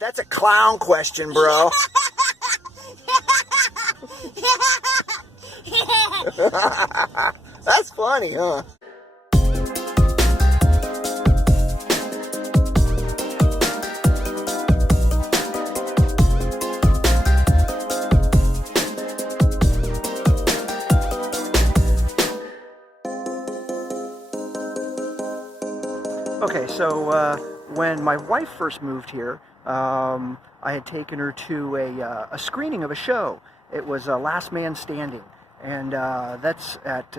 That's a clown question, bro. That's funny, huh? Okay, so when my wife first moved here, I had taken her to a screening of a show. It was Last Man Standing, and that's at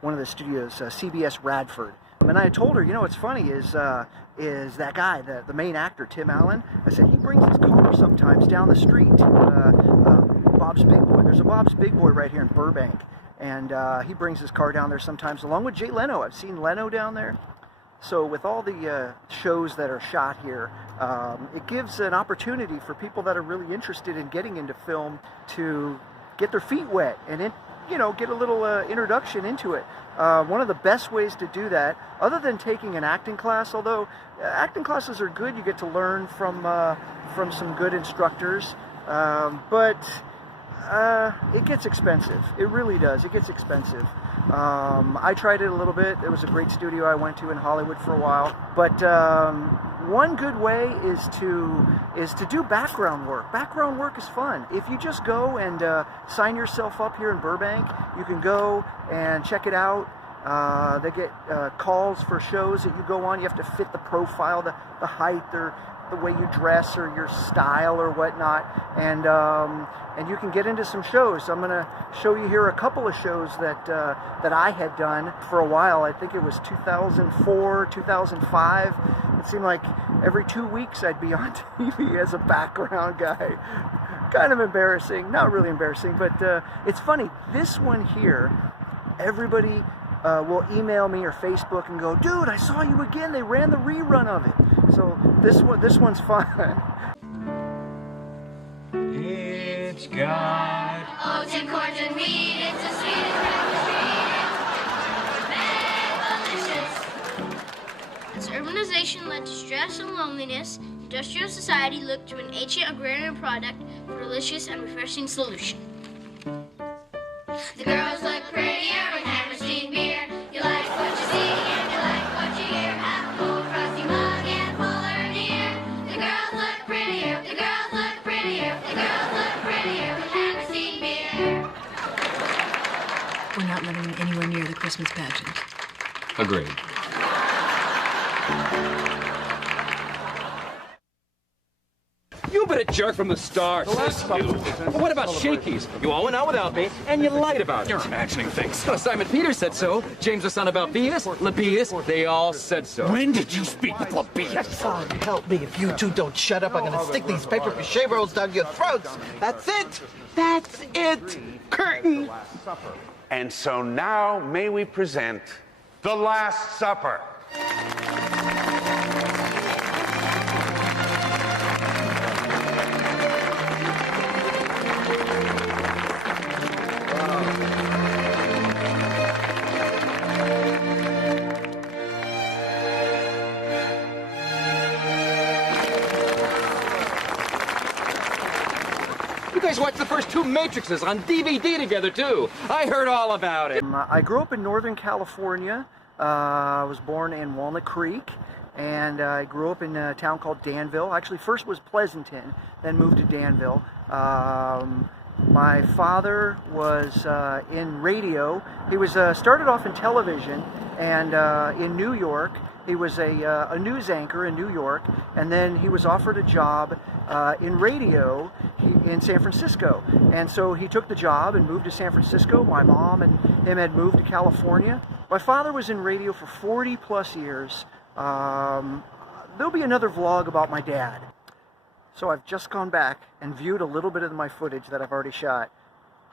one of the studios, CBS Radford. And I had told her, you know, what's funny is that guy, the main actor, Tim Allen. I said he brings his car sometimes down the street. Bob's Big Boy. There's a Bob's Big Boy right here in Burbank, and he brings his car down there sometimes, along with Jay Leno. I've seen Leno down there. So with all the shows that are shot here, it gives an opportunity for people that are really interested in getting into film to get their feet wet and, get a little introduction into it. One of the best ways to do that, other than taking an acting class, although acting classes are good, you get to learn from some good instructors, but it gets expensive. It really does. It gets expensive. I tried it a little bit. There was a great studio I went to in Hollywood for a while. But one good way is to do background work. Background work is fun. If you just go and sign yourself up here in Burbank, you can go and check it out. They get calls for shows that you go on. You have to fit the profile, the height, or the way you dress, or your style, or whatnot, and you can get into some shows. I'm going to show you here a couple of shows that I had done for a while. I think it was 2004, 2005. It seemed like every 2 weeks I'd be on TV as a background guy. Kind of embarrassing, not really embarrassing, but it's funny. This one here, everybody will email me or Facebook and go, dude, I saw you again. They ran the rerun of it. So this one's fun. It's got oats and corns and wheat. It's the sweetest breakfast treat. It's delicious. As urbanization led to stress and loneliness, industrial society looked to an ancient agrarian product for a delicious and refreshing solution. The girls look prettier with Hammerstein beer. You like what you see and you like what you hear. Have a full frosty mug and pull her near. The girls look prettier. The girls look prettier. The girls look prettier with Hammerstein beer. We're not letting them anywhere near the Christmas pageant. agreed. You've been a jerk from the start. But what about Shakey's? You all went out without me, and you lied about it. You're imagining things. Well, Simon Peter said so. James the son of Albius, Labius, they all said so. When did you speak with Labius? God help me, if you two don't shut up, I'm gonna stick these paper mache rolls down your throats. That's it. That's it. Curtain. And so now may we present The Last Supper. You guys watched the first two Matrixes on DVD together, too. I heard all about it. I grew up in Northern California. I was born in Walnut Creek, and I grew up in a town called Danville. Actually, first was Pleasanton, then moved to Danville. My father was in radio. He was started off in television, and in New York. He was a news anchor in New York, and then he was offered a job in radio in San Francisco. And so he took the job and moved to San Francisco. My mom and him had moved to California. My father was in radio for 40 plus years. There'll be another vlog about my dad. So I've just gone back and viewed a little bit of my footage that I've already shot.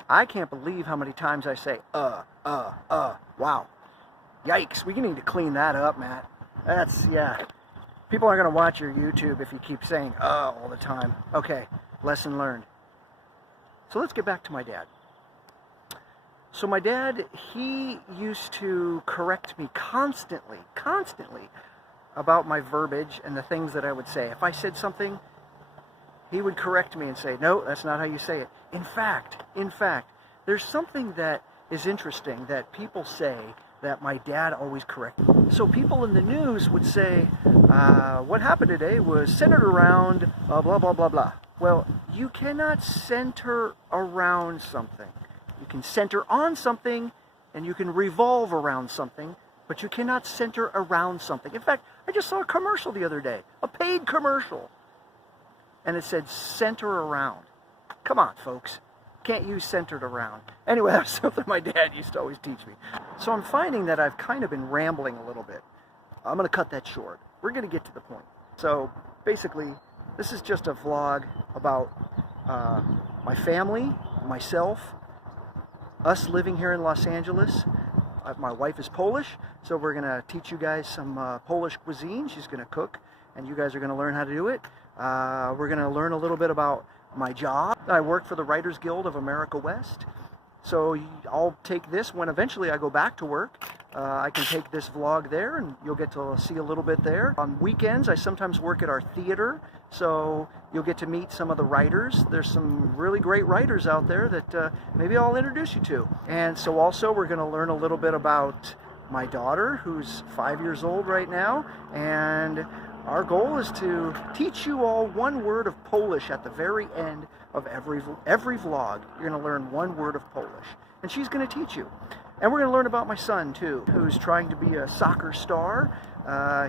I can't believe how many times I say, wow. Yikes, we need to clean that up, Matt. Yeah. People aren't going to watch your YouTube if you keep saying, all the time. Okay, lesson learned. So let's get back to my dad. So my dad, he used to correct me constantly about my verbiage and the things that I would say. If I said something he would correct me and say, no, that's not how you say it. In fact, there's something that is interesting that people say that my dad always corrected. So people in the news would say, what happened today was centered around blah, blah, blah, blah. Well, you cannot center around something. You can center on something and you can revolve around something, but you cannot center around something. In fact, I just saw a commercial the other day, a paid commercial, and it said center around. Come on, folks. Can't use centered around. Anyway, that's something my dad used to always teach me. So I'm finding that I've kind of been rambling a little bit. I'm going to cut that short. We're going to get to the point. So basically, this is just a vlog about my family, myself, us living here in Los Angeles. My wife is Polish, so we're going to teach you guys some Polish cuisine. She's going to cook, and you guys are going to learn how to do it. We're going to learn a little bit about my job. I work for the Writers Guild of America West. So I'll take this when eventually I go back to work. I can take this vlog there and you'll get to see a little bit there. On weekends, I sometimes work at our theater, so you'll get to meet some of the writers. There's some really great writers out there that maybe I'll introduce you to. And so also we're going to learn a little bit about my daughter, who's 5 years old right now, and our goal is to teach you all one word of Polish at the very end of every vlog. You're going to learn one word of Polish, and she's going to teach you. And we're going to learn about my son, too, who's trying to be a soccer star.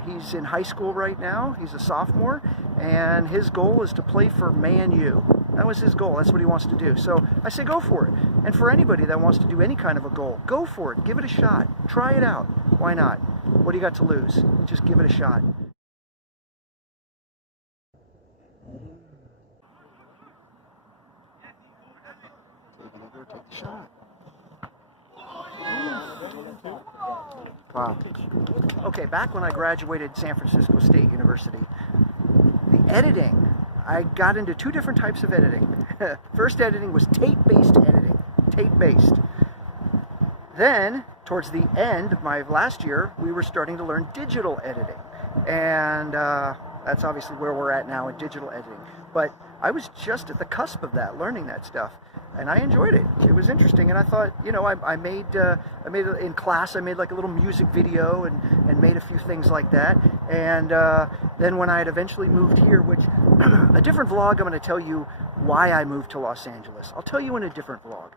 He's in high school right now. He's a sophomore, and his goal is to play for Man U. That was his goal. That's what he wants to do. So I say go for it. And for anybody that wants to do any kind of a goal, go for it. Give it a shot. Try it out. Why not? What do you got to lose? Just give it a shot. Take the shot. Wow. Okay, back when I graduated San Francisco State University, the editing, I got into two different types of editing. First editing was tape-based editing, tape-based. Then, towards the end of my last year, we were starting to learn digital editing. And that's obviously where we're at now in digital editing. But I was just at the cusp of that, learning that stuff. And I enjoyed it. It was interesting, and I thought, you know, I made in class. I made like a little music video and made a few things like that. And then when I had eventually moved here, which a different vlog, I'm going to tell you why I moved to Los Angeles. I'll tell you in a different vlog.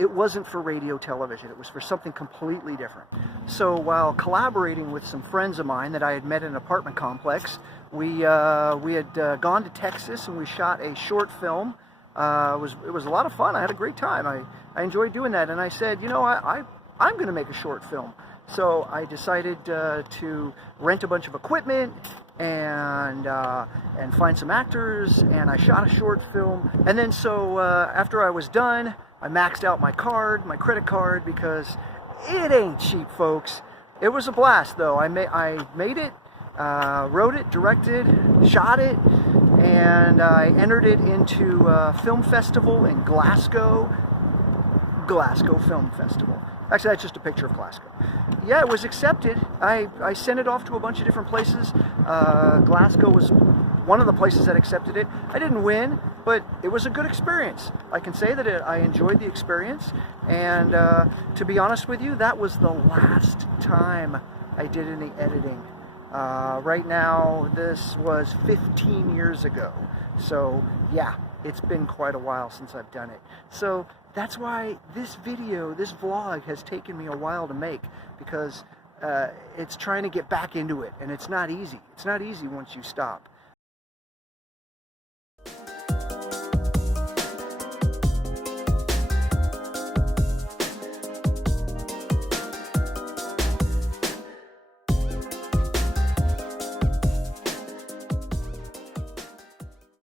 It wasn't for radio television. It was for something completely different. So while collaborating with some friends of mine that I had met in an apartment complex, we had gone to Texas and we shot a short film. It was a lot of fun. I had a great time. I enjoyed doing that. And I said, you know, I'm going to make a short film. So I decided to rent a bunch of equipment and find some actors. And I shot a short film. And then so after I was done, I maxed out my credit card, because it ain't cheap, folks. It was a blast, though. I made it, wrote it, directed, shot it. And I entered it into a film festival in Glasgow Film Festival. Actually, that's just a picture of Glasgow. Yeah, it was accepted. I sent it off to a bunch of different places. Glasgow was one of the places that accepted it. I didn't win, but it was a good experience. I can say that I enjoyed the experience. And to be honest with you, that was the last time I did any editing. Right now, this was 15 years ago. So yeah, it's been quite a while since I've done it. So that's why this vlog has taken me a while to make, because it's trying to get back into it, and it's not easy. It's not easy once you stop.